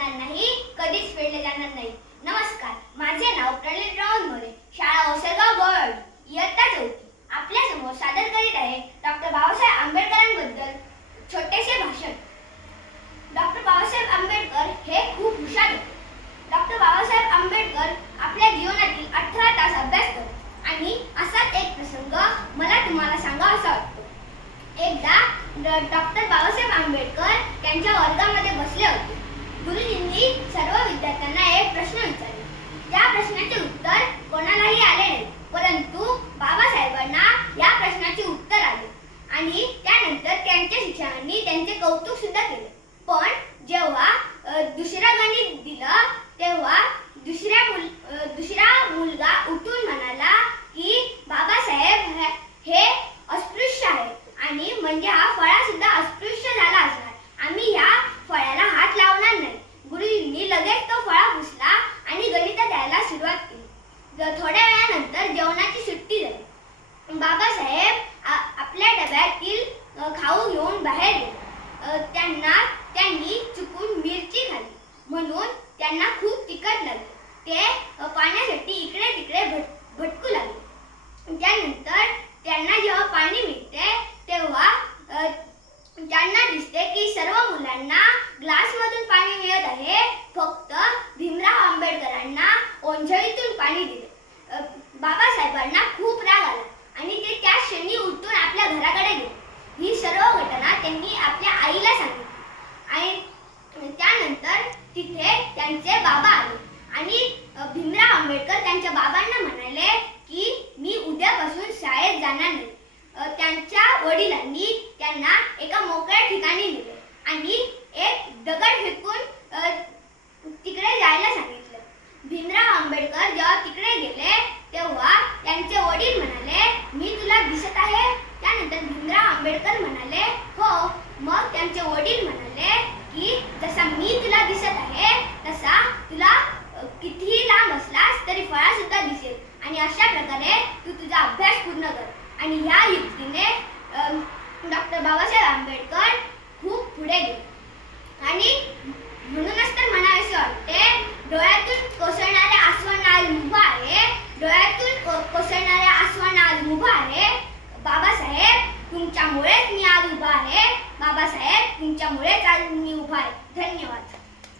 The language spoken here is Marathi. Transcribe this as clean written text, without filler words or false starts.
जाणार नाही, कधीच फेडले जाणार नाही. नमस्कार, माझे नाव प्रलित राहुल मोरे, शाळा ओसरगाव बोर्ड, इयत्ता 4. आपल्या समोर सादर करीत आहे डॉक्टर बाबासाहेब आंबेडकरांबद्दल छोटेसे भाषण. डॉक्टर बाबासाहेब आंबेडकर हे खूप हुशार होते. डॉक्टर बाबासाहेब आंबेडकर आपल्या जीवनातील 18 तास अभ्यास करत आणि असाच एक प्रसंग मला तुम्हाला सांगावासा वाटतो. एकदा डॉक्टर बाबासाहेब आंबेडकर त्यांच्या वर्गामध्ये बसले होते. गुरुजींनी सर्व विद्यार्थ्यांना एक प्रश्न विचारला. त्या प्रश्नाचे उत्तर कोणालाही आले नाही, परंतु बाबासाहेबांना या प्रश्नाचे उत्तर आले आणि त्यानंतर त्यांच्या शिक्षकांनी त्यांचे कौतुक सुद्धा केले. पण जेव्हा दुसरा गणित दिलं तेव्हा दुसरा मुलगा उठून म्हणाला की बाबासाहेब हे अस्पृश्य आहे आणि म्हणजे हा फळा सुद्धा अस्पृश्य झाला असणार, आम्ही ह्या फळ्याला हात लावणार नाही. गुरुजींनी लगेच तो फळा पुसला आणि गणित द्यायला सुरुवात केली. थोड्या वेळानंतर जेवणाची सुट्टी झाली. बाबासाहेब आपल्या डब्यातील खाऊ घेऊन बाहेर गेले. त्यांनी चुकून मिरची खाल्ली म्हणून त्यांना खूप तिखट लागले. ते पाण्यासाठी इकडे तिकडे भटकू लागले. त्यानंतर त्यांना जेव्हा पाणी मिळते तेव्हा त्यांना दिसते की सर्व मुलांना ग्लासमधून पाणी मिळत आहे, फक्त भीमराव आंबेडकरांना ओंजळीतून पाणी दिले. बाबासाहेबांना खूप राग आला आणि ते त्या क्षणी उठून आपल्या घराकडे गेले. ही सर्व घटना त्यांनी आपल्या आईला सांगितली आणि त्यानंतर तिथे त्यांचे बाबा आले आणि भीमराव आंबेडकर त्यांच्या बाबांना म्हणाले की मी उद्यापासून शाळेत जाणार नाही. त्यांच्या वडिलांनी त्यांना एका मोकळ्या ठिकाणी नेले आणि एक दगड फेकून तिकडे जायला सांगितलं. भीमराव आंबेडकर जेव्हा तिकडे गेले तेव्हा त्यांचे वडील म्हणाले मी तुला दिसत आहे. त्यानंतर भीमराव आंबेडकर म्हणाले हो. मग त्यांचे वडील म्हणाले की जसा मी तुला दिसत आहे तसा तुला कितीही लांब असलास तरी फळा सुद्धा दिसेल आणि अशा प्रकारे तू तुझा अभ्यास पूर्ण कर. आणि ह्या युक्तीने डॉक्टर बाबासाहेब आंबेडकर खूप पुढे गेले आणि